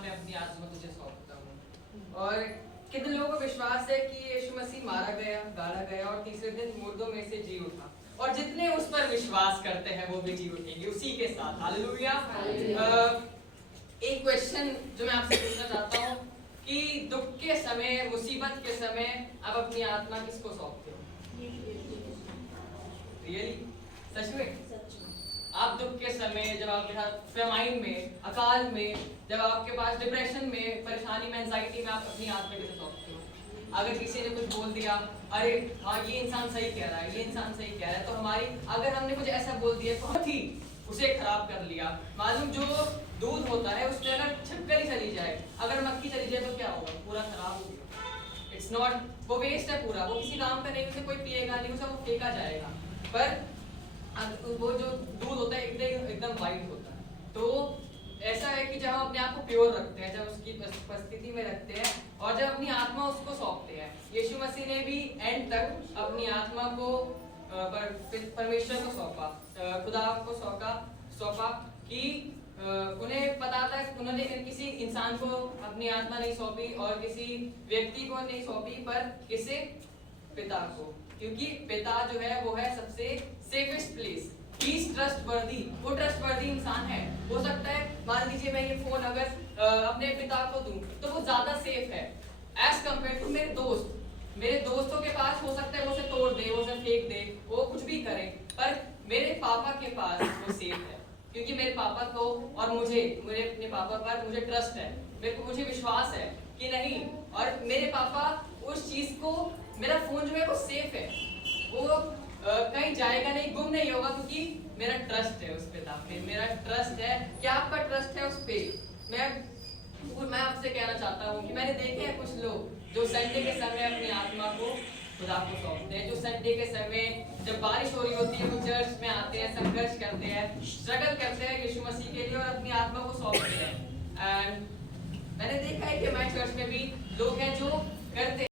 मैं अपनी आत्मा तुझे सौंपता हूँ। और कितने लोगों को विश्वास है कि यीशु मसीह मारा गया, गाड़ा गया और तीसरे दिन मुर्दों में से जी उठा, और जितने उस पर विश्वास करते हैं वो भी जी उठेंगे उसी के साथ। हालेलुया। एक क्वेश्चन जो मैं आपसे पूछना चाहता हूँ कि दुख के समय, मुसीबत के समय आप अपनी आत्मा किसको सौंपते हो? रियली? सच में? आप दुख के समय, जब आपके साथ फेमाइन में, अकाल में, जब आपके पास डिप्रेशन में, परेशानी में, एंजाइटी में, आप अपनी आत्मा किसे सौंपते हो? अगर किसी ने कुछ बोल दिया, अरे हाँ ये इंसान सही कह रहा है, ये इंसान सही कह रहा है, तो हमारी, अगर हमने कुछ ऐसा बोल दिया तो हम ही उसे खराब कर लिया। मालूम जो दूध होता है उसमें अगर छिपकली चली जाए, अगर मक्खी चली जाए तो क्या होगा? पूरा खराब हो गया। इट्स नॉट, वो वेस्ट है पूरा, वो किसी काम का नहीं, उसे कोई पिएगा नहीं, उसे वो फेंका जाएगा। पर वो जो दूध होता है एकदम वाइट होता है। तो ऐसा है कि जब हम अपने आप को प्योर रखते हैं, जब उसकी उपस्थिति में रखते हैं और जब अपनी आत्मा उसको सौंपते हैं, यीशु मसीह ने भी एंड तक अपनी आत्मा को परमेश्वर को सौंपा, खुदा को सौंपा कि उन्हें पता था, उन्होंने किसी इंसान को अपनी आत्मा नहीं सौंपी और किसी व्यक्ति को नहीं सौंपी, पर किसे? पिता को। क्योंकि पिता जो है वो है सबसे safest place. He is trustworthy, वो ट्रस्टवर्दी इंसान है। हो सकता है मान लीजिए मैं ये फोन अगर अपने पिता को दूं तो वो ज्यादा सेफ है एज कम्पेयर टू मेरे दोस्त। मेरे दोस्तों के पास हो सकता है वो उसे तोड़ दे, वो उसे फेंक दे, वो कुछ भी करे, पर मेरे पापा के पास वो सेफ है। क्योंकि मेरे पापा को और मुझे अपने पापा पर मुझे ट्रस्ट है, मुझे विश्वास है कि नहीं, और मेरे पापा उस चीज को, मेरा फोन जो है वो सेफ है, वो कहीं जाएगा नहीं, गुम नहीं होगा, क्योंकि मेरा ट्रस्ट है उस पिता पे, मेरा ट्रस्ट है। क्या आपका ट्रस्ट है उस पे? मैं आपसे कहना चाहता हूँ कि मैंने देखे हैं कुछ लोग जो संडे के समय अपनी आत्मा को खुदा को सौंपते हैं, जो संडे के समय जब बारिश हो रही होती है वो चर्च में आते हैं, संघर्ष करते हैं, स्ट्रगल करते हैं यीशु मसीह के लिए और अपनी आत्मा को सौंपते हैं। एंड मैंने देखा है कि हमारे चर्च में भी लोग हैं जो करते